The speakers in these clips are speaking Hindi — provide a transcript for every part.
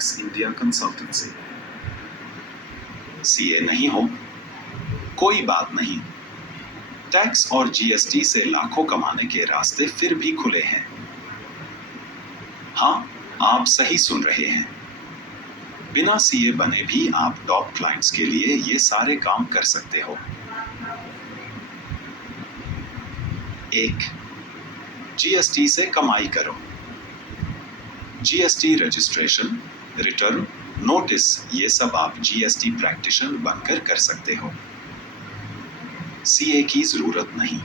Tax India consultancy. सीए नहीं हो? कोई बात नहीं, टैक्स और जीएसटी से लाखों कमाने के रास्ते फिर भी खुले हैं। हाँ, आप सही सुन रहे हैं। बिना सीए बने भी आप टॉप क्लाइंट्स के लिए ये सारे काम कर सकते हो। 1. जीएसटी से कमाई करो। जीएसटी रजिस्ट्रेशन, रिटर्न, नोटिस, ये सब आप जीएसटी प्रैक्टिशनर बनकर कर सकते हो। सीए की जरूरत नहीं।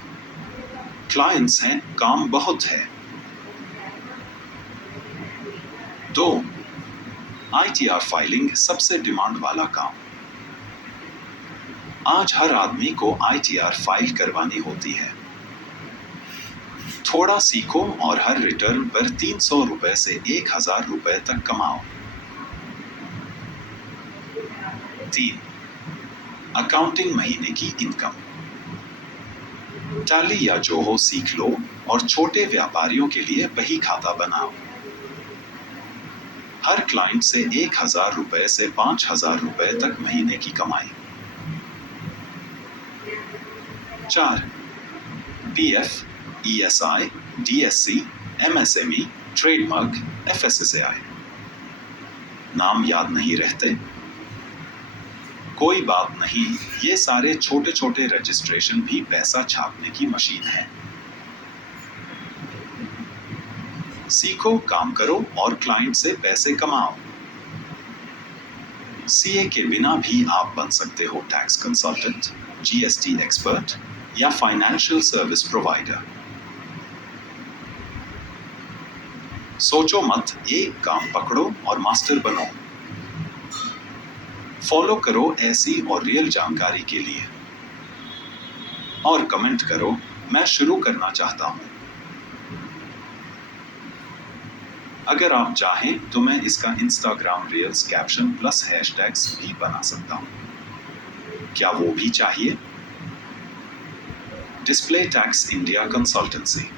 क्लाइंट्स हैं, काम बहुत है। 2. आईटीआर फाइलिंग सबसे डिमांड वाला काम। आज हर आदमी को आईटीआर फाइल करवानी होती है। थोड़ा सीखो और हर रिटर्न पर 300 रुपए से 1000 रुपए तक कमाओ। 3. अकाउंटिंग महीने की इनकम। टैली या जोहो सीख लो और छोटे व्यापारियों के लिए बही खाता बनाओ। हर क्लाइंट से 1000 रुपए से 5000 रुपए तक महीने की कमाई। 4. PF, ESI, DSC, MSME, trademark, FSSAI. नाम याद नहीं रहते? कोई बात नहीं, ये सारे छोटे छोटे रजिस्ट्रेशन भी पैसा छापने की मशीन है। सीखो, काम करो और क्लाइंट से पैसे कमाओ। सीए के बिना भी आप बन सकते हो टैक्स कंसल्टेंट, जीएसटी एक्सपर्ट या फाइनेंशियल सर्विस प्रोवाइडर। सोचो मत, एक काम पकड़ो और मास्टर बनो। फॉलो करो ऐसी और रियल जानकारी के लिए और कमेंट करो, मैं शुरू करना चाहता हूं। अगर आप चाहें तो मैं इसका Instagram reels caption plus hashtags भी बना सकता हूं। क्या वो भी चाहिए? Display tax India consultancy.